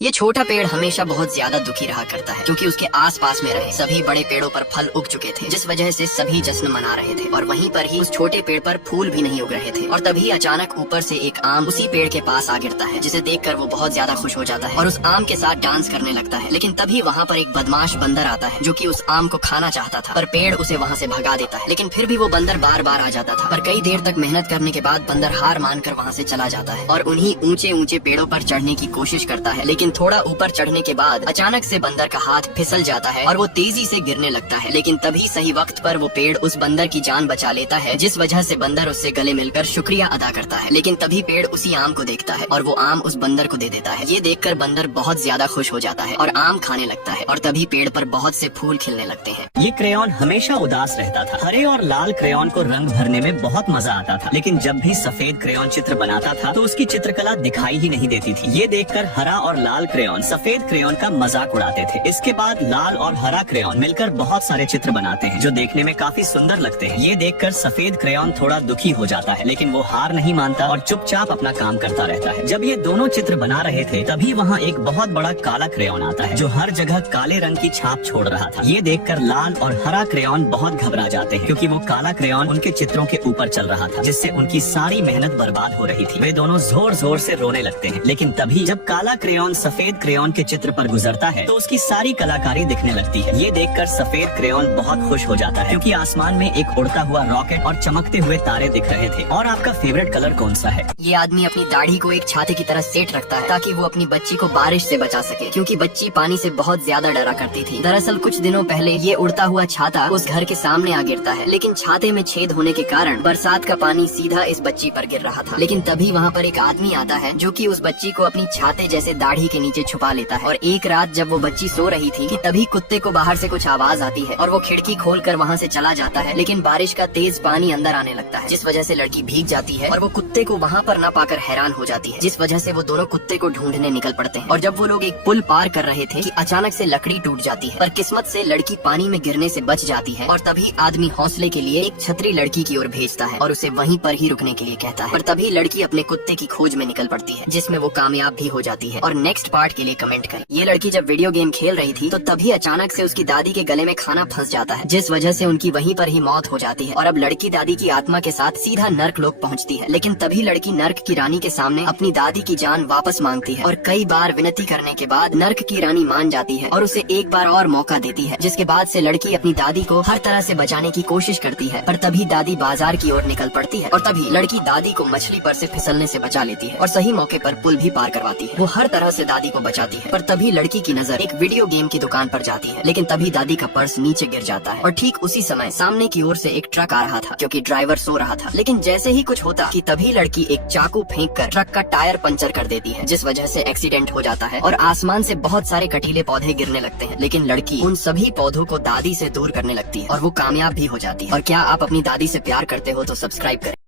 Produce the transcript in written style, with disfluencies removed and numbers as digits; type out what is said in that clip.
ये छोटा पेड़ हमेशा बहुत ज्यादा दुखी रहा करता है क्योंकि उसके आसपास में रहे सभी बड़े पेड़ों पर फल उग चुके थे, जिस वजह से सभी जश्न मना रहे थे और वहीं पर ही उस छोटे पेड़ पर फूल भी नहीं उग रहे थे। और तभी अचानक ऊपर से एक आम उसी पेड़ के पास आ गिरता है, जिसे देखकर वो बहुत ज्यादा खुश हो जाता है और उस आम के साथ डांस करने लगता है। लेकिन तभी वहाँ पर एक बदमाश बंदर आता है जो कि उस आम को खाना चाहता था, पर पेड़ उसे वहाँ से भगा देता है। लेकिन फिर भी वो बंदर बार बार आ जाता था, पर कई देर तक मेहनत करने के बाद बंदर हार मानकर वहाँ से चला जाता है और उन्हीं ऊंचे ऊंचे पेड़ों पर चढ़ने की कोशिश करता है। लेकिन थोड़ा ऊपर चढ़ने के बाद अचानक से बंदर का हाथ फिसल जाता है और वो तेजी से गिरने लगता है। लेकिन तभी सही वक्त पर वो पेड़ उस बंदर की जान बचा लेता है, जिस वजह से बंदर उससे गले मिलकर शुक्रिया अदा करता है। लेकिन तभी पेड़ उसी आम को देखता है और वो आम उस बंदर को दे देता है। ये देखकर बंदर बहुत ज्यादा खुश हो जाता है और आम खाने लगता है और तभी पेड़ पर बहुत से फूल खिलने लगते हैं। ये क्रेयॉन हमेशा उदास रहता था। हरे और लाल क्रेयॉन को रंग भरने में बहुत मजा आता था, लेकिन जब भी सफेद क्रेयॉन चित्र बनाता था तो उसकी चित्रकला दिखाई ही नहीं देती थी। ये देखकर हरा और लाल क्रेयॉन सफेद क्रेयॉन का मजाक उड़ाते थे। इसके बाद लाल और हरा क्रेयॉन मिलकर बहुत सारे चित्र बनाते हैं जो देखने में काफी सुंदर लगते हैं। ये देखकर सफेद क्रेयॉन थोड़ा दुखी हो जाता है, लेकिन वो हार नहीं मानता और चुपचाप अपना काम करता रहता है। जब ये दोनों चित्र बना रहे थे तभी वहाँ एक बहुत बड़ा काला क्रेयॉन आता है जो हर जगह काले रंग की छाप छोड़ रहा था। ये देखकर लाल और हरा क्रेयॉन बहुत घबरा जाते हैं क्योंकि वो काला क्रेयॉन उनके चित्रों के ऊपर चल रहा था, जिससे उनकी सारी मेहनत बर्बाद हो रही थी। वे दोनों जोर जोर से रोने लगते हैं। लेकिन तभी जब काला क्रेयॉन सफेद क्रेयॉन के चित्र पर गुजरता है तो उसकी सारी कलाकारी दिखने लगती है। ये देखकर सफेद क्रेयॉन बहुत खुश हो जाता है क्योंकि आसमान में एक उड़ता हुआ रॉकेट और चमकते हुए तारे दिख रहे थे। और आपका फेवरेट कलर कौन सा है? ये आदमी अपनी दाढ़ी को एक छाते की तरह सेट रखता है ताकि वो अपनी बच्ची को बारिश से बचा सके, क्योंकि बच्ची पानी से बहुत ज्यादा डरा करती थी। दरअसल कुछ दिनों पहले ये उड़ता हुआ छाता उस घर के सामने आ गिरता है, लेकिन छाते में छेद होने के कारण बरसात का पानी सीधा इस बच्ची पर गिर रहा था। लेकिन तभी वहाँ पर एक आदमी आता है जो कि उस बच्ची को अपनी छाते जैसे दाढ़ी के नीचे छुपा लेता है। और एक रात जब वो बच्ची सो रही थी कि तभी कुत्ते को बाहर से कुछ आवाज आती है और वो खिड़की खोलकर वहाँ से चला जाता है। लेकिन बारिश का तेज पानी अंदर आने लगता है, जिस वजह से लड़की भीग जाती है और वो कुत्ते को वहाँ पर न पाकर हैरान हो जाती है, जिस वजह से वो दोनों कुत्ते को ढूंढने निकल पड़ते हैं। और जब वो लोग एक पुल पार कर रहे थे कि अचानक से लकड़ी टूट जाती है, पर किस्मत से लड़की पानी में गिरने से बच जाती है। और तभी आदमी हौसले के लिए एक छतरी लड़की की ओर भेजता है और उसे वहीं पर ही रुकने के लिए कहता है। पर तभी लड़की अपने कुत्ते की खोज में निकल पड़ती है, जिसमें वो कामयाब भी हो जाती है। और नेक्स्ट पार्ट के लिए कमेंट करें। ये लड़की जब वीडियो गेम खेल रही थी तो तभी अचानक से उसकी दादी के गले में खाना फंस जाता है, जिस वजह से उनकी वहीं पर ही मौत हो जाती है। और अब लड़की दादी की आत्मा के साथ सीधा नर्क लोक पहुंचती है। लेकिन तभी लड़की नर्क की रानी के सामने अपनी दादी की जान वापस मांगती है और कई बार विनती करने के बाद नर्क की रानी मान जाती है और उसे एक बार और मौका देती है, जिसके बाद से लड़की अपनी दादी को हर तरह से बचाने की कोशिश करती है। पर तभी दादी बाजार की ओर निकल पड़ती है और तभी लड़की दादी को मछली पर से फिसलने से बचा लेती है और सही मौके पर पुल भी पार करवाती है। वो हर तरह से दादी को बचाती है। पर तभी लड़की की नजर एक वीडियो गेम की दुकान पर जाती है, लेकिन तभी दादी का पर्स नीचे गिर जाता है और ठीक उसी समय सामने की ओर से एक ट्रक आ रहा था क्योंकि ड्राइवर सो रहा था। लेकिन जैसे ही कुछ होता कि तभी लड़की एक चाकू फेंककर ट्रक का टायर पंचर कर देती है, जिस वजह से एक्सीडेंट हो जाता है और आसमान से बहुत सारे कटीले पौधे गिरने लगते हैं। लेकिन लड़की उन सभी पौधों को दादी से दूर करने लगती है और वो कामयाब भी हो जाती है। और क्या आप अपनी दादी से प्यार करते हो तो सब्सक्राइब करें।